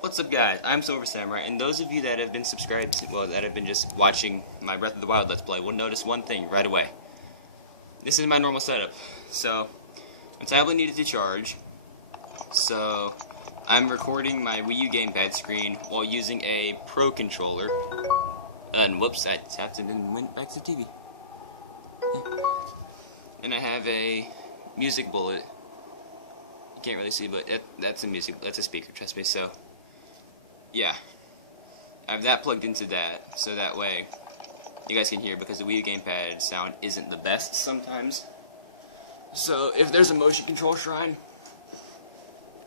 What's up, guys? I'm Silver Samurai, and those of you that have been subscribed, well, that have been just watching my Breath of the Wild Let's Play will notice one thing right away. This is my normal setup. So, my tablet needed to charge, so I'm recording my Wii U gamepad screen while using a Pro Controller. And whoops, I tapped it and went back to TV. And I have a music bullet. You can't really see, but that's a speaker, trust me, so... yeah, I have that plugged into that, so that way you guys can hear, because the Wii U gamepad sound isn't the best sometimes. So if there's a motion control shrine,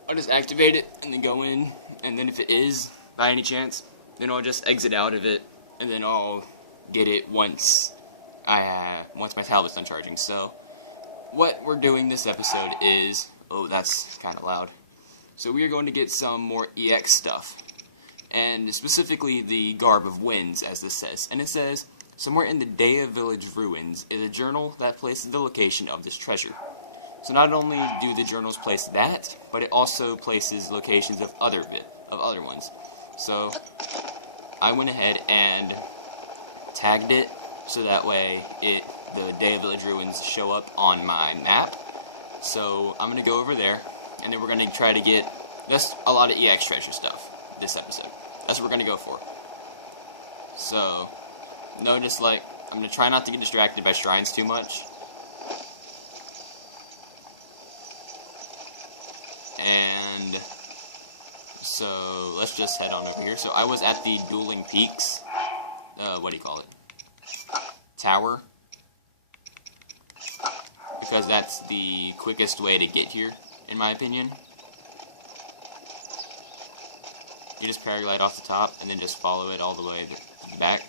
I'll just activate it and then go in, and then if it is, by any chance, then I'll just exit out of it, and then I'll get it once my tablet's done charging. So what we're doing this episode is, oh, that's kind of loud. So we are going to get some more EX stuff. And specifically the Garb of Winds, as this says. And it says, somewhere in the Daya Village ruins is a journal that places the location of this treasure. So not only do the journals place that, but it also places locations of other ones. So I went ahead and tagged it, so that way the Daya Village ruins show up on my map. So I'm going to go over there, and then we're going to try to get just a lot of EX treasure stuff this episode. That's what we're going to go for. So, notice, I'm going to try not to get distracted by shrines too much. And, so, let's just head on over here. So, I was at the Dueling Peaks, what do you call it? Tower. Because that's the quickest way to get here, in my opinion. You just paraglide off the top, and then just follow it all the way back.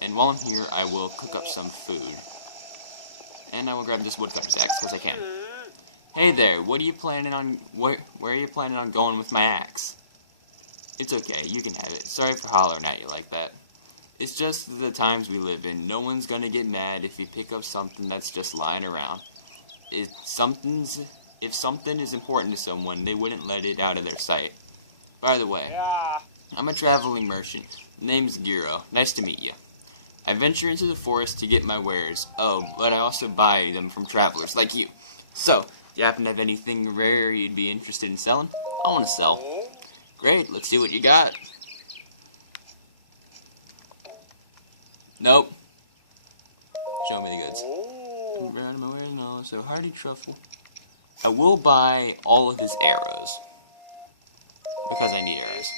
And while I'm here, I will cook up some food. And I will grab this woodcutter's axe, because I can. Hey there, what are you planning on, where are you planning on going with my axe? It's okay, you can have it. Sorry for hollering at you like that. It's just the times we live in. No one's gonna get mad if you pick up something that's just lying around. If something is important to someone, they wouldn't let it out of their sight. By the way, I'm a traveling merchant. Name's Giro. Nice to meet you. I venture into the forest to get my wares. Oh, but I also buy them from travelers like you. So, do you happen to have anything rare you'd be interested in selling? I want to sell. Great, let's see what you got. Nope. Show me the goods. So, hardy truffle. I will buy all of his arrows. Because I need arrows.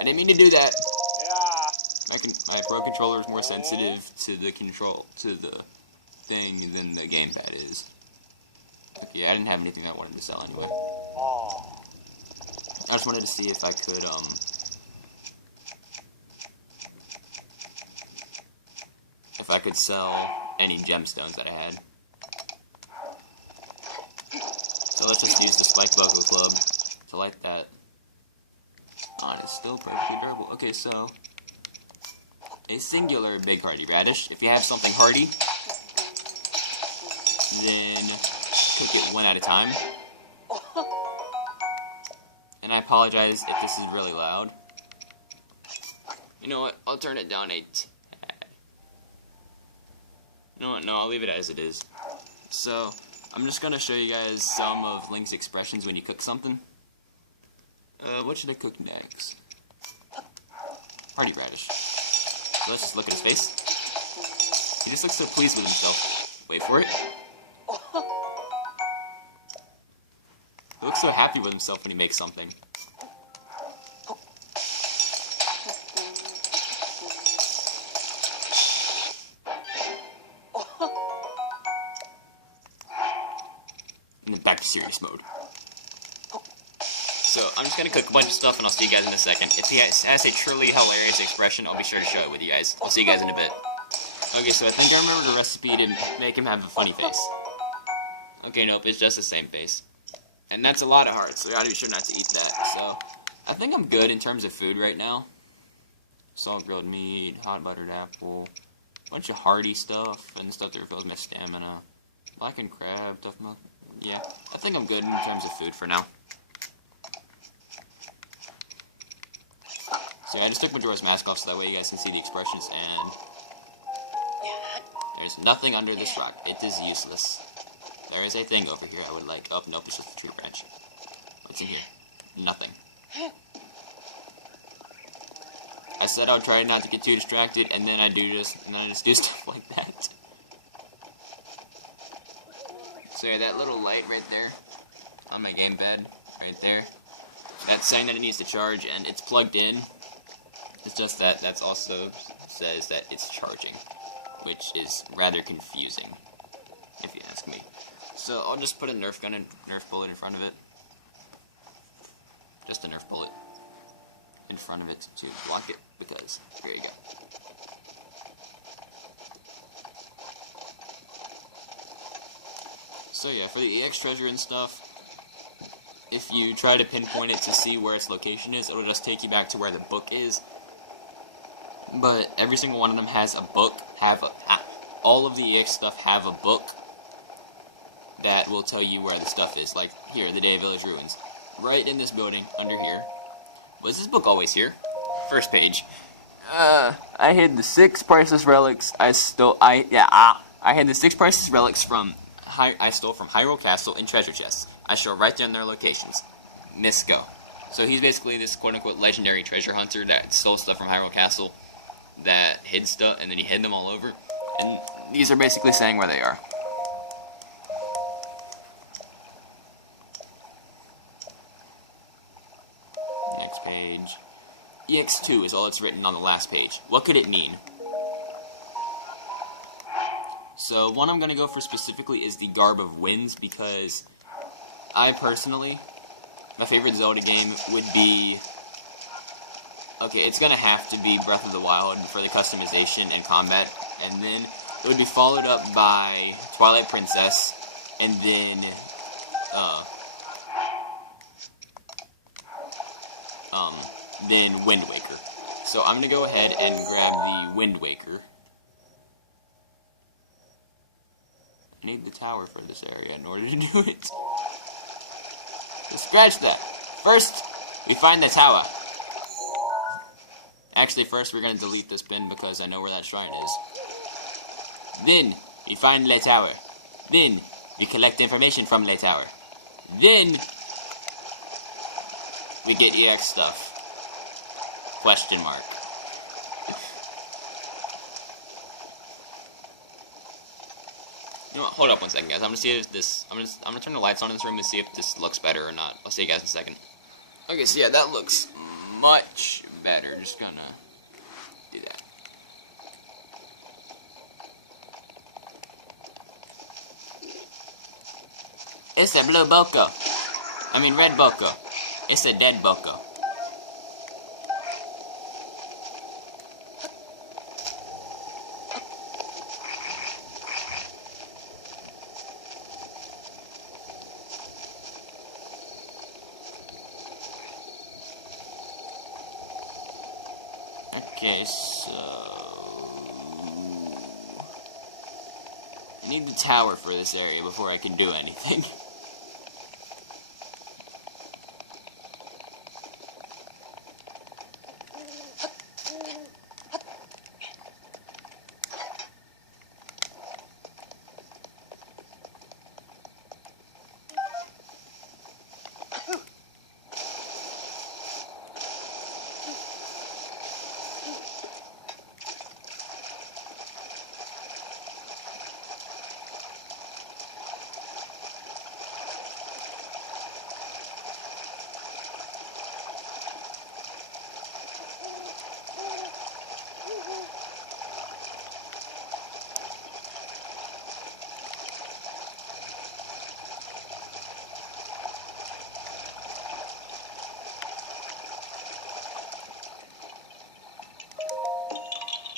I didn't mean to do that. My Pro Controller is more sensitive to the thing than the gamepad is. Okay, I didn't have anything I wanted to sell anyway. I just wanted to see if I could, sell any gemstones that I had. So let's just use the Spike Buckle Club to light that. Oh, and it's still perfectly durable. Okay, so a singular big hardy radish. If you have something hardy, then cook it one at a time. And I apologize if this is really loud. You know what? I'll turn it down a tad. You know what? No, I'll leave it as it is. So, I'm just going to show you guys some of Link's expressions when you cook something. What should I cook next? Hardy radish. So let's just look at his face. He just looks so pleased with himself. Wait for it. He looks so happy with himself when he makes something. And then back to serious mode. So, I'm just gonna cook a bunch of stuff and I'll see you guys in a second. If he has a truly hilarious expression, I'll be sure to show it with you guys. I'll see you guys in a bit. Okay, so I think I remember the recipe to make him have a funny face. Okay, nope, it's just the same face. And that's a lot of hearts, so I gotta be sure not to eat that. So, I think I'm good in terms of food right now. salt grilled meat, hot buttered apple, bunch of hearty stuff, and stuff that refills my stamina. Blackened crab, tough milk. Yeah, I think I'm good in terms of food for now. So yeah, I just took Majora's Mask off so that way you guys can see the expressions, and there's nothing under this rock. It is useless. There is a thing over here I would like. Oh, nope, it's just a tree branch. What's in here? Nothing. I said I would try not to get too distracted, and then I just do stuff like that. So yeah, that little light right there on my gamepad, right there, that's saying that it needs to charge, and it's plugged in. It's just that that's also says that it's charging, which is rather confusing, if you ask me. So I'll just put a Nerf gun and Nerf bullet in front of it. Just a Nerf bullet in front of it to block it, because there you go. So yeah, for the EX treasure and stuff, if you try to pinpoint it to see where its location is, it'll just take you back to where the book is. But every single one of them has a book, all of the EX stuff have a book that will tell you where the stuff is. Like here, the Day of Village Ruins. Right in this building, under here. Was this book always here? First page. I hid the 6 priceless relics I hid the 6 priceless relics I stole from Hyrule Castle in treasure chests. I show right there in their locations. Nisco. So he's basically this quote-unquote legendary treasure hunter that stole stuff from Hyrule Castle, that hid stuff, and then he hid them all over. And these are basically saying where they are. Next page. EX2 is all that's written on the last page. What could it mean? So, one I'm going to go for specifically is the Garb of Winds, because I personally, my favorite Zelda game would be, okay, it's going to have to be Breath of the Wild for the customization and combat, and then it would be followed up by Twilight Princess, and then, Wind Waker. So I'm going to go ahead and grab the Wind Waker. I need the tower for this area in order to do it. So scratch that. First, we find the tower. Actually, first we're going to delete this pin because I know where that shrine is. Then, we find the tower. Then, we collect information from the tower. Then, we get EX stuff. Question mark. You know what, hold up one second, guys. I'm gonna see if this. I'm gonna turn the lights on in this room and see if this looks better or not. I'll see you guys in a second. Okay, so yeah, that looks much better. Just gonna do that. It's a blue Boko. I mean red Boko. It's a dead Boko. Okay, so I need the tower for this area before I can do anything.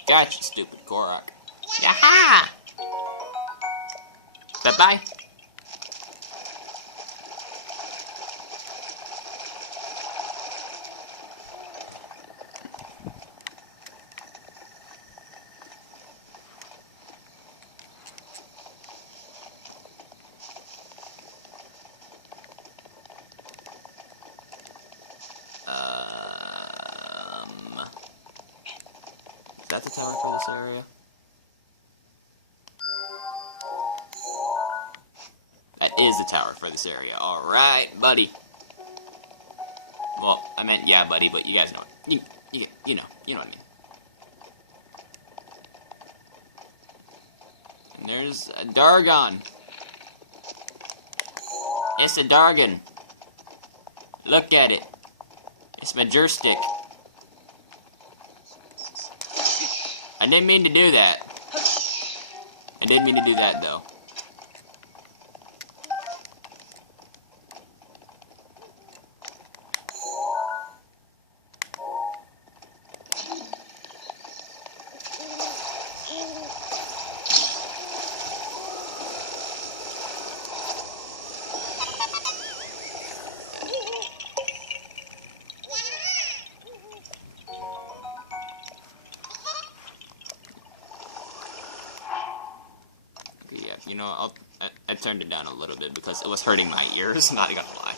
Gotcha, stupid Korok. Yaha! Bye-bye. that the tower for this area? That is the tower for this area. Alright, buddy. Well, I meant yeah, buddy, but you guys know it. You know what I mean. And there's a Dargon. It's a Dargon. Look at it. It's majestic. I didn't mean to do that. I didn't mean to do that, though. Yeah, you know, I turned it down a little bit because it was hurting my ears, not gonna lie.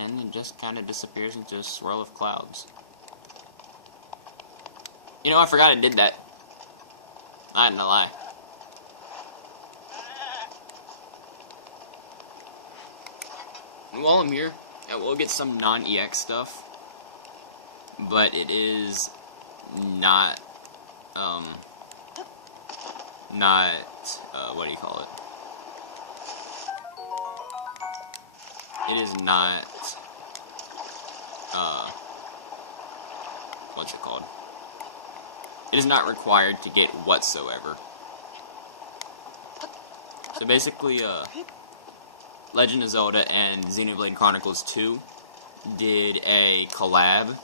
And it just kind of disappears into a swirl of clouds. You know, I forgot I did that. Not gonna lie. And while I'm here, I will get some non-EX stuff. But it is not, what do you call it? It is not, what's it called? It is not required to get whatsoever. So basically, Legend of Zelda and Xenoblade Chronicles 2 did a collab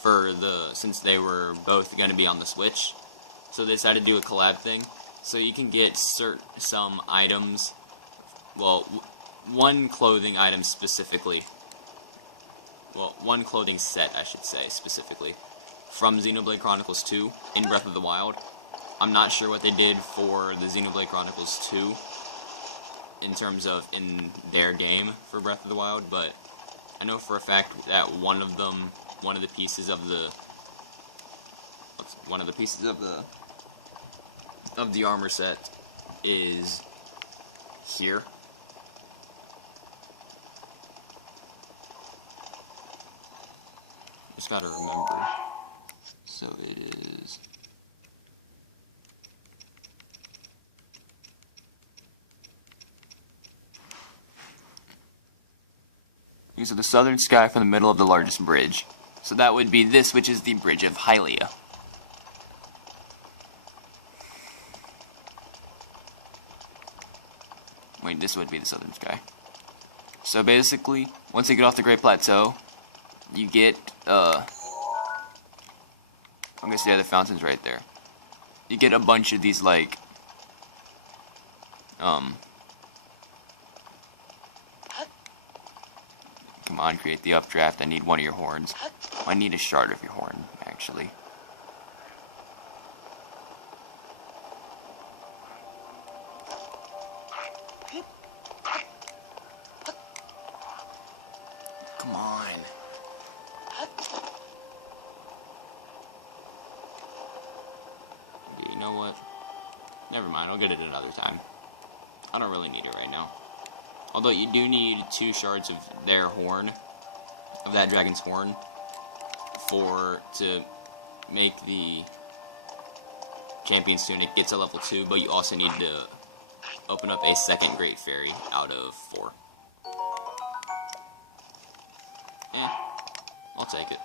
for since they were both going to be on the Switch. So they decided to do a collab thing. So you can get some items, well, one clothing item specifically, well, one clothing set, I should say, specifically, from Xenoblade Chronicles 2 in Breath of the Wild. I'm not sure what they did for the Xenoblade Chronicles 2 in terms of in their game for Breath of the Wild, but I know for a fact that one of the pieces of the armor set is here. Just gotta remember. So it is. These are the southern sky from the middle of the largest bridge. So that would be this, which is the Bridge of Hylia. Wait, this would be the southern sky. So basically, once you get off the Great Plateau, you get, I'm gonna say the fountain's right there. You get a bunch of these, like, come on, create the updraft. I need one of your horns. I need a shard of your horn, actually. Come on. Okay, you know what? Never mind, I'll get it another time. I don't really need it right now. Although you do need 2 shards of their horn, of that dragon's horn, to make the Champion's Tunic get to level 2, but you also need to open up a second Great Fairy out of 4. I'll take it.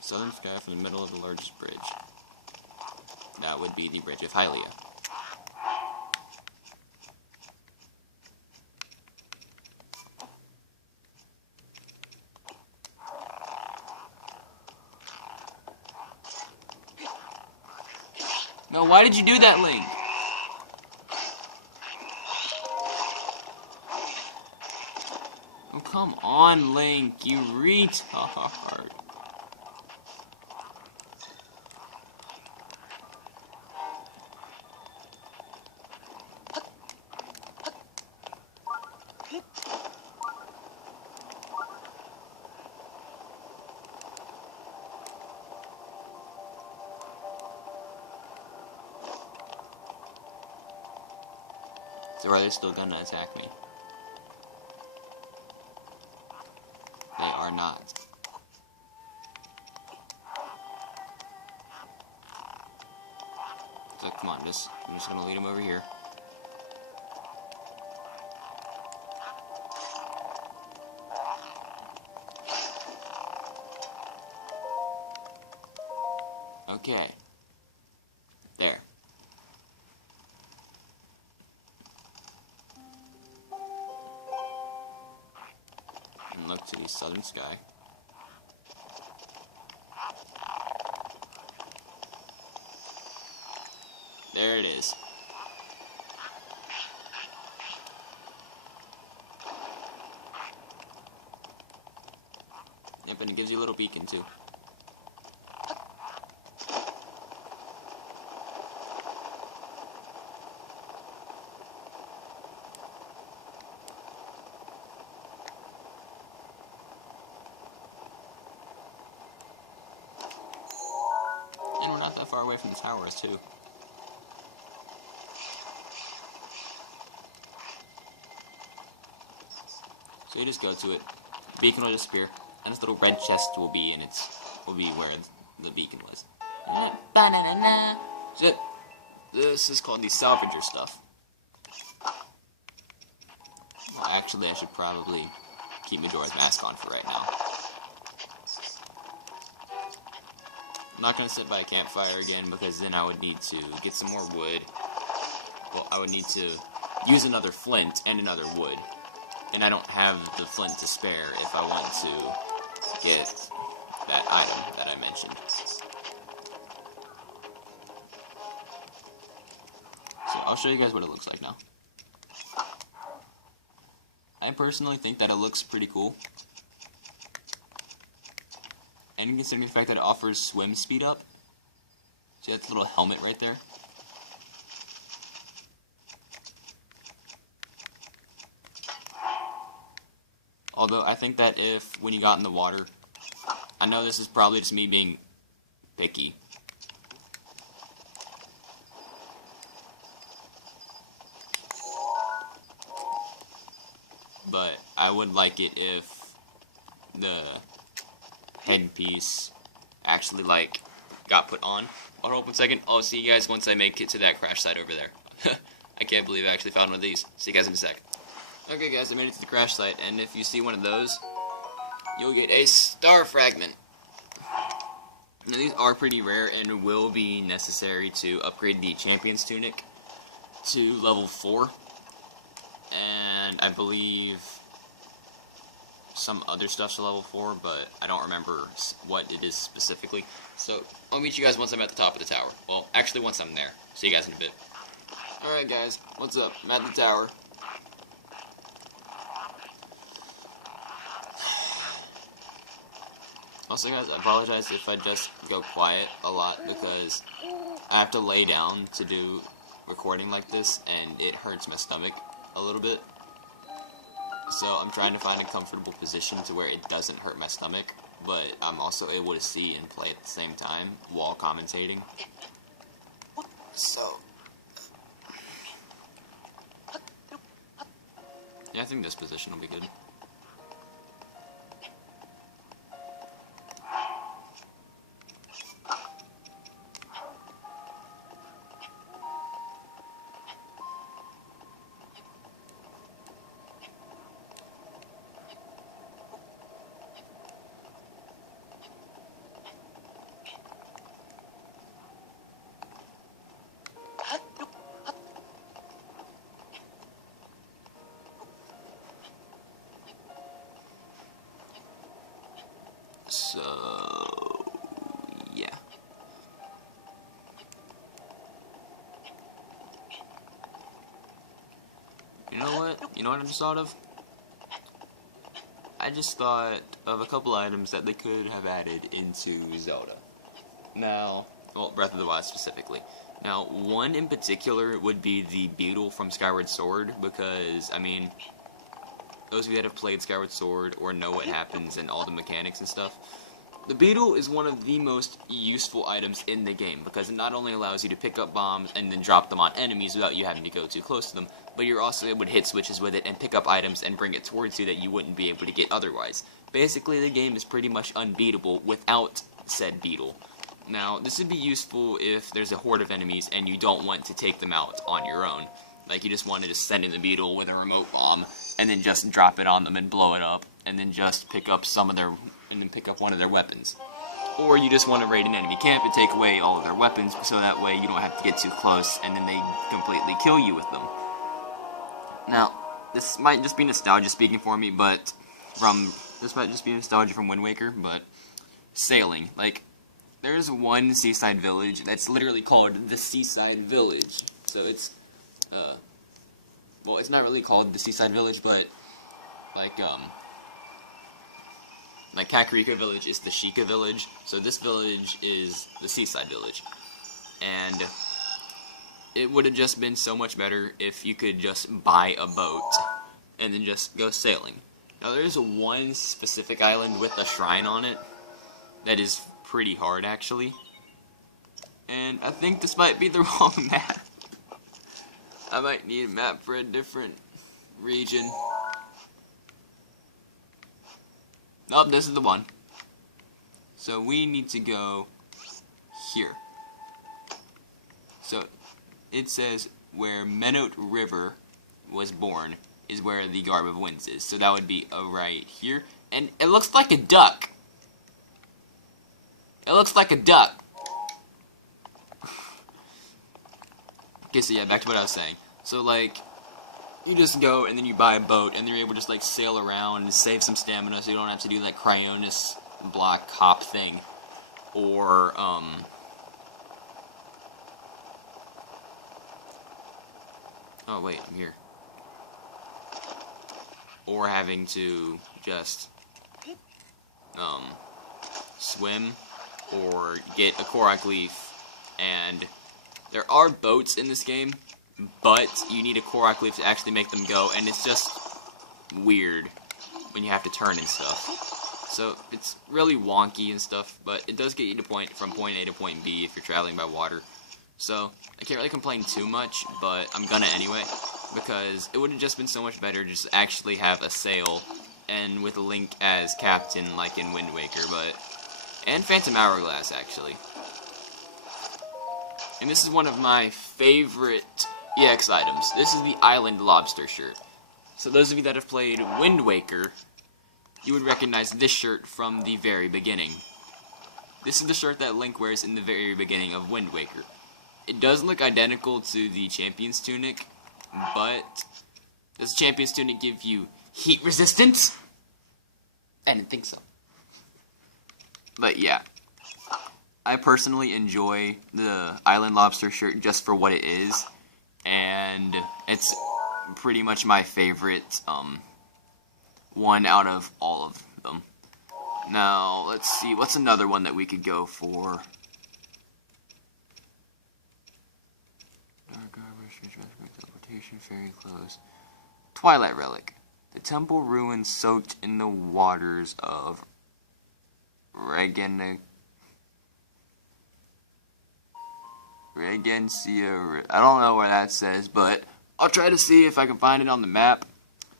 Southern sky from the middle of the largest bridge. That would be the Bridge of Hylia. No, why did you do that, Link? Oh, come on, Link, you retard. So are they still gonna attack me? They are not. So come on, I'm just gonna lead them over here. Okay. There. And look to the southern sky. There it is. Yep, and it gives you a little beacon too. And we're not that far away from the towers too. So you just go to it. The beacon will disappear, and this little red chest will be where the beacon was. So this is called the salvager stuff. Well, actually, I should probably keep Majora's Mask on for right now. I'm not gonna sit by a campfire again because then I would need to get some more wood. Well, I would need to use another flint and another wood. And I don't have the flint to spare if I want to get that item that I mentioned. So I'll show you guys what it looks like now. I personally think that it looks pretty cool. And considering the fact that it offers swim speed up. See that little helmet right there? Although I think that if, when you got in the water, I know this is probably just me being picky. But I would like it if the headpiece actually, like, got put on. Hold on 1 second. I'll see you guys once I make it to that crash site over there. I can't believe I actually found one of these. See you guys in a sec. Okay guys, I made it to the crash site, and if you see one of those, you'll get a star fragment. Now these are pretty rare and will be necessary to upgrade the Champion's Tunic to level 4. And I believe some other stuff's to level 4, but I don't remember what it is specifically. So I'll meet you guys once I'm at the top of the tower. Well, actually once I'm there. See you guys in a bit. Alright guys, what's up? I'm at the tower. Also guys, I apologize if I just go quiet a lot because I have to lay down to do recording like this and it hurts my stomach a little bit. So I'm trying to find a comfortable position to where it doesn't hurt my stomach. but I'm also able to see and play at the same time while commentating. So, yeah, I think this position will be good. So, yeah. You know what? You know what I just thought of? I just thought of a couple items that they could have added into Zelda. Now, well, Breath of the Wild specifically. Now, one in particular would be the beetle from Skyward Sword, because, I mean, those of you that have played Skyward Sword or know what happens and all the mechanics and stuff, the beetle is one of the most useful items in the game, because it not only allows you to pick up bombs and then drop them on enemies without you having to go too close to them, but you're also able to hit switches with it and pick up items and bring it towards you that you wouldn't be able to get otherwise. Basically, the game is pretty much unbeatable without said beetle. Now, this would be useful if there's a horde of enemies and you don't want to take them out on your own. Like, you just want to just send in the beetle with a remote bomb, and then just drop it on them and blow it up, and then just pick up one of their weapons. Or you just want to raid an enemy camp and take away all of their weapons, so that way you don't have to get too close, and then they completely kill you with them. Now, this might just be nostalgia speaking for me, but this might just be nostalgia from Wind Waker, but sailing. Like, there's one seaside village that's literally called the Seaside Village. So it's, well, it's not really called the Seaside Village, but, like Kakariko Village is the Sheikah Village, so this village is the Seaside Village. And it would have just been so much better if you could just buy a boat and then just go sailing. Now, there is one specific island with a shrine on it that is pretty hard, actually. And I think this might be the wrong map. I might need a map for a different region. Nope, this is the one. So we need to go here. So it says where Menote River was born is where the Garb of Winds is. So that would be right here. And it looks like a duck. It looks like a duck. Okay, so yeah, back to what I was saying. So, like, you just go and then you buy a boat and then you're able to just, like, sail around and save some stamina so you don't have to do, like, Cryonis block hop thing. Or, oh, wait, I'm here. Or having to just, swim or get a Korok leaf. And there are boats in this game, but you need a Korok leaf to actually make them go, and it's just weird when you have to turn and stuff. So it's really wonky and stuff, but it does get you from point A to point B if you're traveling by water. So I can't really complain too much, but I'm gonna anyway, because it would have just been so much better to just actually have a sail, and with Link as captain like in Wind Waker, and Phantom Hourglass actually. And this is one of my favorite EX items. This is the Island Lobster shirt. So those of you that have played Wind Waker, you would recognize this shirt from the very beginning. This is the shirt that Link wears in the very beginning of Wind Waker. It does look identical to the Champion's Tunic, but does the Champion's Tunic give you heat resistance? I didn't think so. But yeah. I personally enjoy the Island Lobster shirt just for what it is, and it's pretty much my favorite one out of all of them. Now, let's see, what's another one that we could go for? Dark Arbor, Teleportation, Fairy Clothes. Twilight Relic. The temple ruins soaked in the waters of Regencia. I don't know where that says, but I'll try to see if I can find it on the map,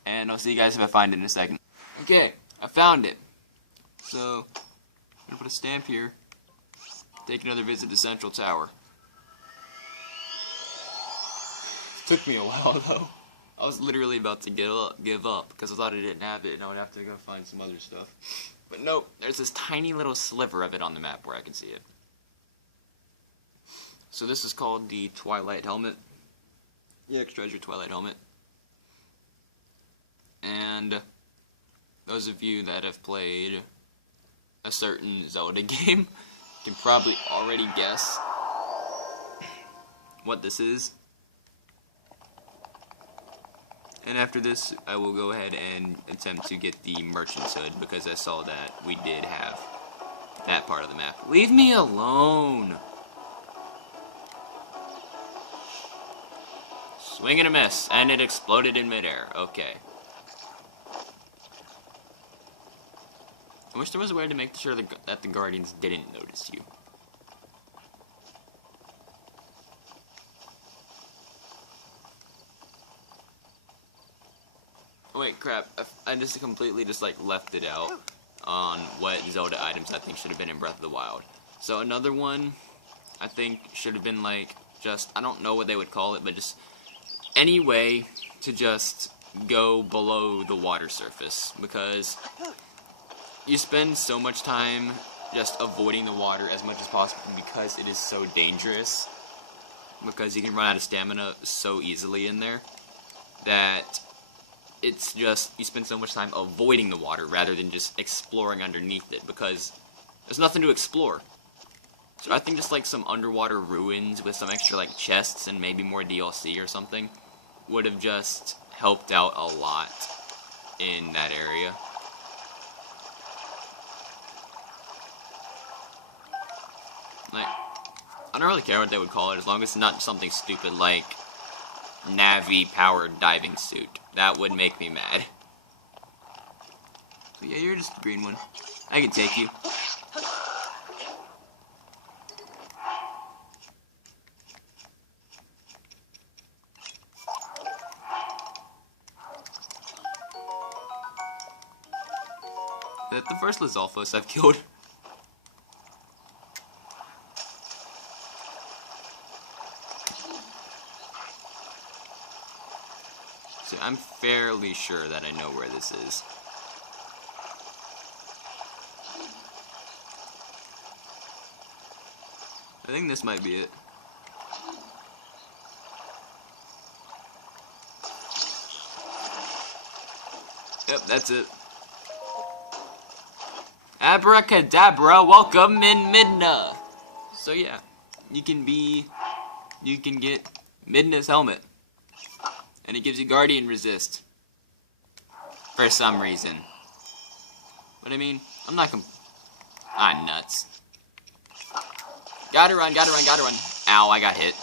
and I'll see you guys if I find it in a second. Okay, I found it. So, I'm gonna put a stamp here. Take another visit to Central Tower. It took me a while though. I was literally about to give up because I thought I didn't have it and I would have to go find some other stuff. But nope, there's this tiny little sliver of it on the map where I can see it. So this is called the Twilight Helmet. The EX Treasure Twilight Helmet. And those of you that have played a certain Zelda game can probably already guess what this is. And after this, I will go ahead and attempt to get the Merchant's Hood, because I saw that we did have that part of the map. Leave me alone! Swing and a miss, and it exploded in midair. Okay. I wish there was a way to make sure that the Guardians didn't notice you. Wait, crap. I just completely left it out on what Zelda items I think should have been in Breath of the Wild. So another one I think should have been I don't know what they would call it, but just any way to just go below the water surface, because you spend so much time just avoiding the water as much as possible because it is so dangerous, because you can run out of stamina so easily in there that it's just, you spend so much time avoiding the water rather than just exploring underneath it, because there's nothing to explore. So I think just some underwater ruins with some extra chests and maybe more DLC or something would have just helped out a lot in that area. I don't really care what they would call it, as long as it's not something stupid like Navi-powered diving suit. That would make me mad. So yeah, you're just a green one. I can take you. Is that the first Lizalfos I've killed? So I'm fairly sure that I know where this is. I think this might be it. Yep, that's it. Abracadabra, welcome in Midna. So yeah, you can get Midna's helmet. And it gives you Guardian Resist. For some reason. But I mean, I'm not I'm nuts. Gotta run, gotta run, gotta run. Ow, I got hit.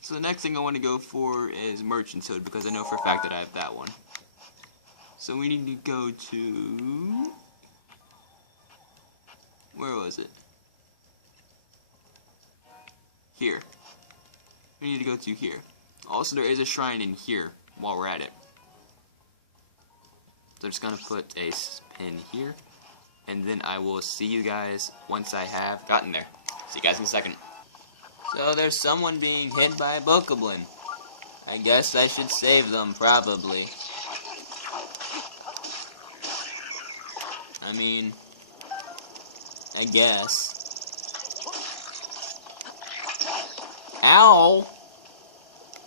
So the next thing I want to go for is Merchant's Hood, because I know for a fact that I have that one. So we need to go to... where was it? Here. We need to go to here. Also, there is a shrine in here while we're at it. So I'm just gonna put a pin here, and then I will see you guys once I have gotten there. See you guys in a second. So there's someone being hit by a Bokoblin. I guess I should save them, probably. I mean, I guess. Ow!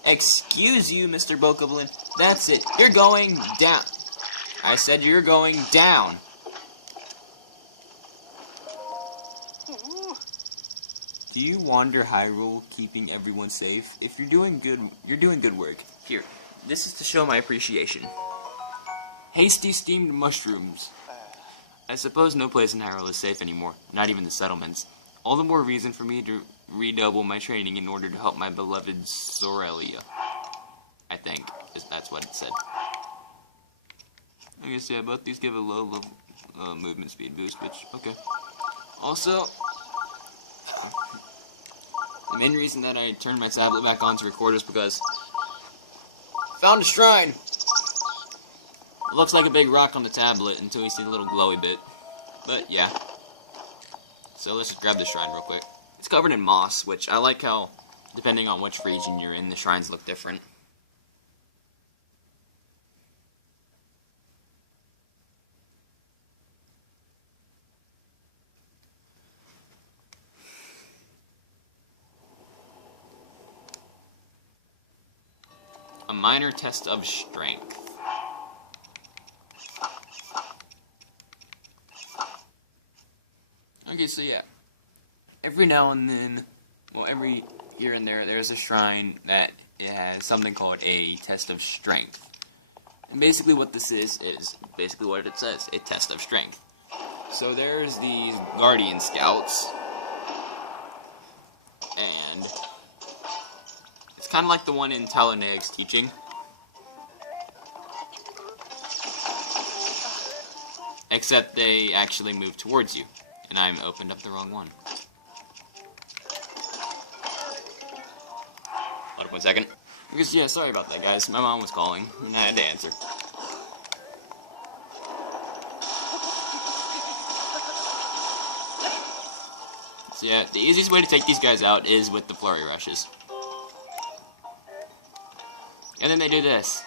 Excuse you, Mr. Bokoblin. That's it. You're going down. I said you're going down. Do you wander Hyrule, keeping everyone safe? If you're doing good work. Here, this is to show my appreciation. Hasty steamed mushrooms. I suppose no place in Hyrule is safe anymore, not even the settlements. All the more reason for me to redouble my training in order to help my beloved Zorelia. I think that's that's what it said. I guess, yeah, both these give a low movement speed boost, which, okay. Also, the main reason that I turned my tablet back on to record is because found a shrine! It looks like a big rock on the tablet until you see the little glowy bit. But, yeah. So let's just grab the shrine real quick. It's covered in moss, which I like how, depending on which region you're in, the shrines look different. A minor test of strength. Okay, so yeah. Every now and then, well, every here and there, there's a shrine that it has something called a test of strength. And basically what this is basically what it says, a test of strength. So there's these Guardian Scouts, and it's kind of like the one in Taloneg's teaching. Except they actually move towards you. And I opened up the wrong one. Hold up 1 second. Because, yeah, sorry about that, guys. My mom was calling, and I had to answer. So, yeah, the easiest way to take these guys out is with the flurry rushes. And then they do this.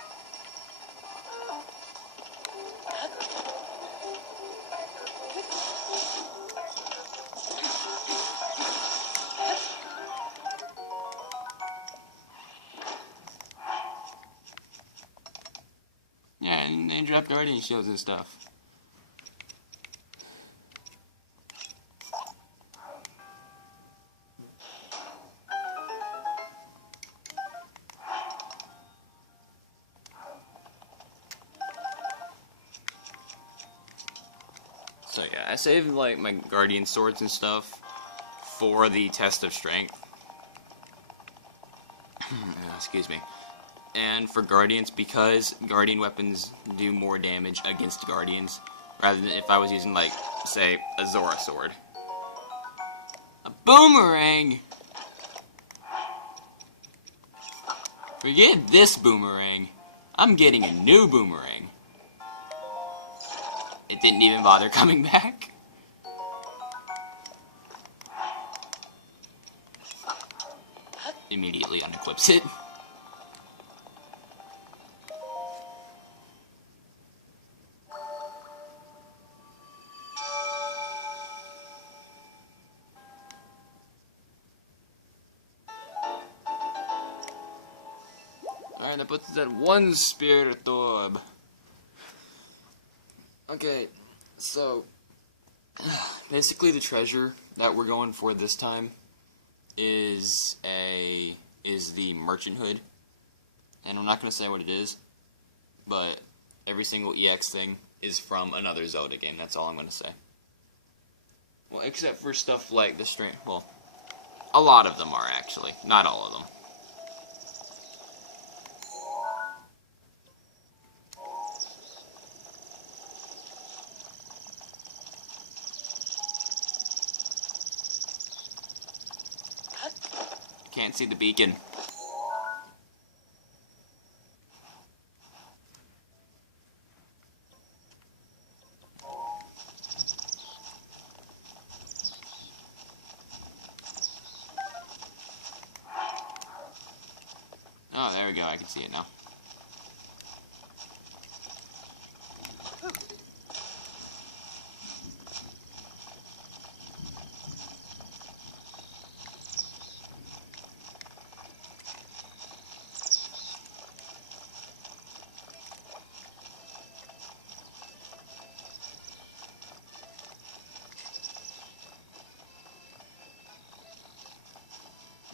Yeah, and they drop Guardian shields and stuff. So yeah, I saved like my Guardian swords and stuff for the test of strength. Excuse me. And for Guardians, because Guardian weapons do more damage against Guardians, rather than if I was using, like, say, a Zora sword. A boomerang! Forget this boomerang. I'm getting a new boomerang. It didn't even bother coming back. Immediately unequips it. Alright, that puts us at 1 Spirit Orb. Okay, so basically the treasure that we're going for this time is the Merchant Hood. And I'm not going to say what it is, but every single EX thing is from another Zelda game. That's all I'm going to say. Well, except for stuff like the string. Well, a lot of them are actually. Not all of them. Can't see the beacon. Oh, there we go. I can see it now.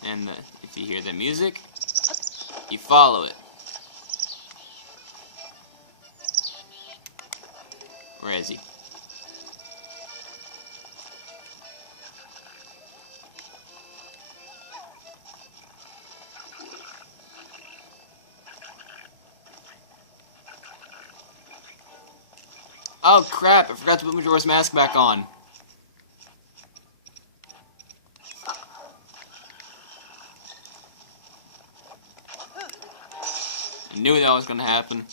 And if you hear the music, you follow it. Where is he? Oh crap, I forgot to put Majora's Mask back on. I knew that was gonna happen.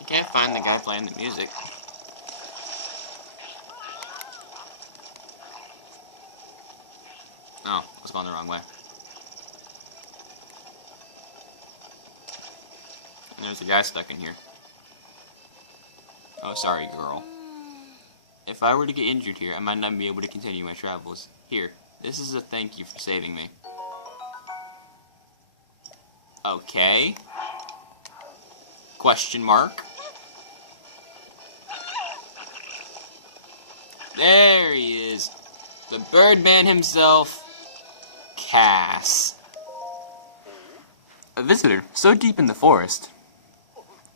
I can't find the guy playing the music. Oh, I was going the wrong way. And there's a guy stuck in here. Oh, sorry, girl. If I were to get injured here, I might not be able to continue my travels. Here, this is a thank you for saving me. Okay. Question mark. There he is. The Birdman himself, Cass. A visitor so deep in the forest.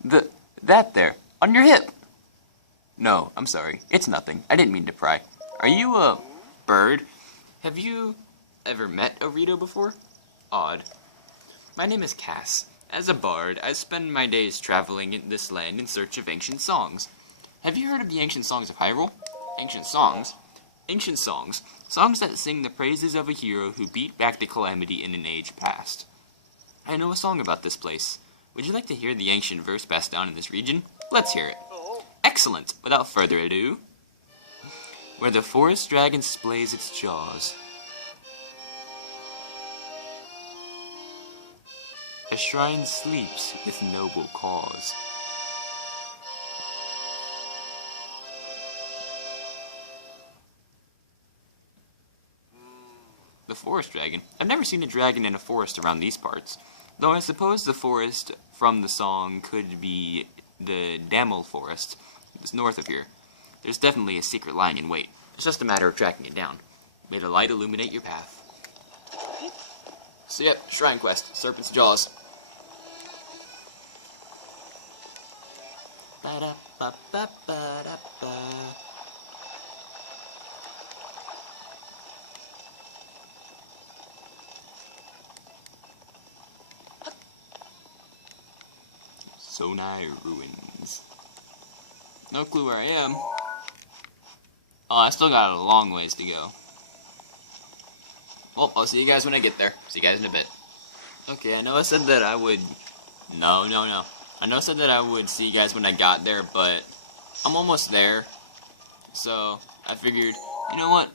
That there, on your hip. No, I'm sorry. It's nothing. I didn't mean to pry. Are you a bird? Have you ever met a Rito before? Odd. My name is Cass. As a bard, I spend my days traveling in this land in search of ancient songs. Have you heard of the ancient songs of Hyrule? Ancient songs? Ancient songs. Songs that sing the praises of a hero who beat back the calamity in an age past. I know a song about this place. Would you like to hear the ancient verse passed down in this region? Let's hear it. Excellent! Without further ado. Where the forest dragon splays its jaws. A shrine sleeps with noble cause. The forest dragon? I've never seen a dragon in a forest around these parts. Though I suppose the forest from the song could be the Damel Forest. It's north of here. There's definitely a secret lying in wait. It's just a matter of tracking it down. May the light illuminate your path. So yep, Shrine Quest, Serpent's Jaws. Ba-da-ba-ba-ba-da-ba. Zonai Ruins. No clue where I am. Oh, I still got a long ways to go. Well, I'll see you guys when I get there. See you guys in a bit. Okay, I know I said that I would... No. I know I said that I would see you guys when I got there, but I'm almost there. So, I figured, you know what?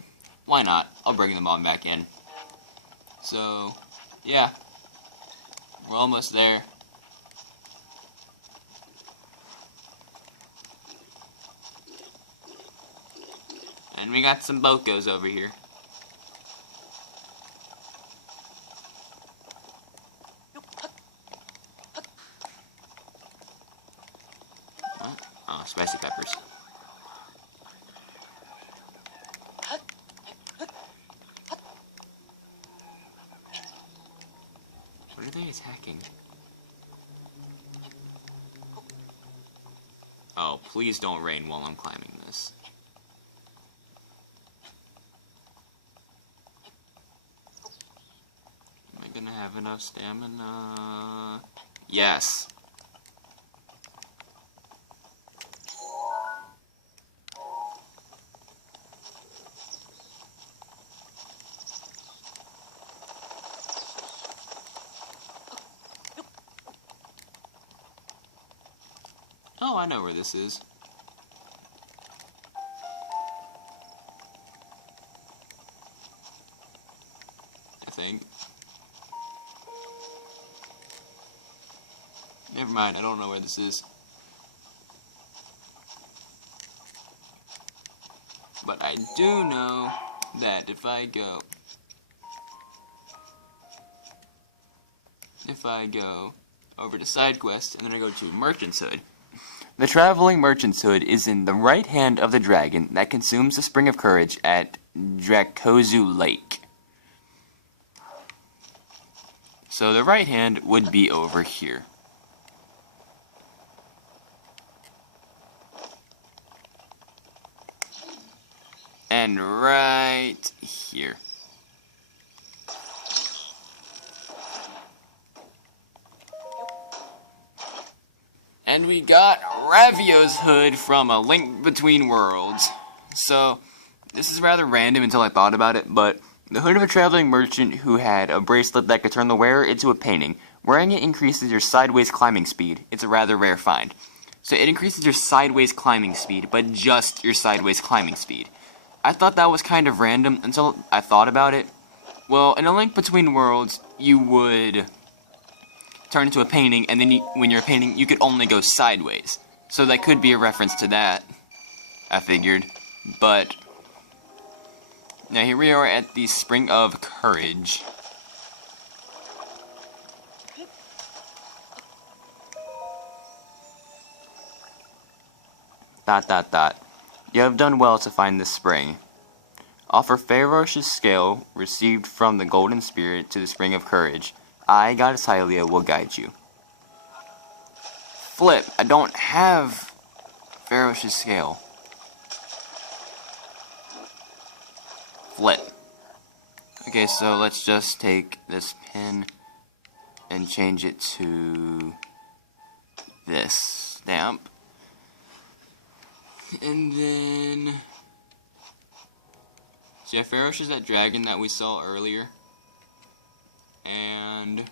Why not? I'll bring them on back in. So, yeah. We're almost there. And we got some Bokos over here. What? Oh, spicy peppers. What are they attacking? Oh, please don't rain while I'm climbing this. Am I gonna have enough stamina? Yes. Oh, I know where this is. I think. Never mind, I don't know where this is. But I do know that if I go over to side quest and then I go to Merchant's Hood, the traveling Merchant's Hood is in the right hand of the dragon that consumes the Spring of Courage at Dracozu Lake. So the right hand would be over here. And right here. And we got Ravio's hood from A Link Between Worlds. So, this is rather random until I thought about it, but the hood of a traveling merchant who had a bracelet that could turn the wearer into a painting. Wearing it increases your sideways climbing speed. It's a rather rare find. So it increases your sideways climbing speed, but just your sideways climbing speed. I thought that was kind of random until I thought about it. Well, in A Link Between Worlds, you would turn into a painting, and then when you're painting, you could only go sideways. So that could be a reference to that, I figured. But now here we are at the Spring of Courage. You have done well to find this spring. Offer Farosh's scale received from the Golden Spirit to the Spring of Courage. I, Goddess Hylia, will guide you. Flip, I don't have Farosh's scale. Flip. Okay, so let's just take this pin and change it to this stamp. And then, so yeah, Farosh is that dragon that we saw earlier. And,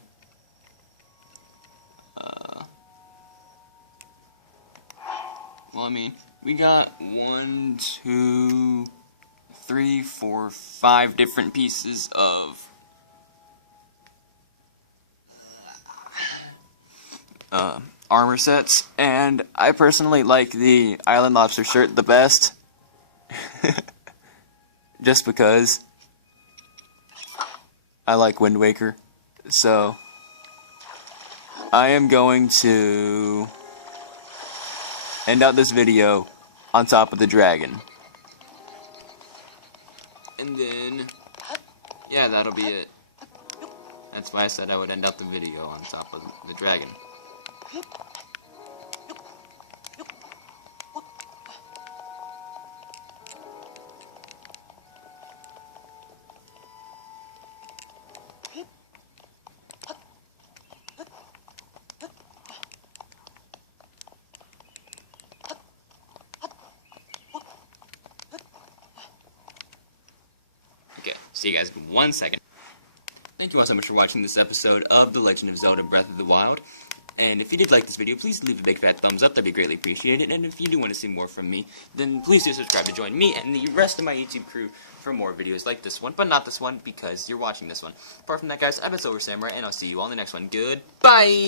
well, I mean, we got 1, 2, 3, 4, 5 different pieces of armor sets, and I personally like the Island Lobster shirt the best, just because I like Wind Waker. So I am going to end out this video on top of the dragon. And then, yeah, that'll be it. That's why I said I would end out the video on top of the dragon. Okay, see you guys in 1 second. Thank you all so much for watching this episode of The Legend of Zelda Breath of the Wild. And if you did like this video, please leave a big fat thumbs up, that'd be greatly appreciated. And if you do want to see more from me, then please do subscribe to join me and the rest of my YouTube crew for more videos like this one, but not this one because you're watching this one. Apart from that, guys, I've been Silver Samurai, and I'll see you all in the next one. Goodbye!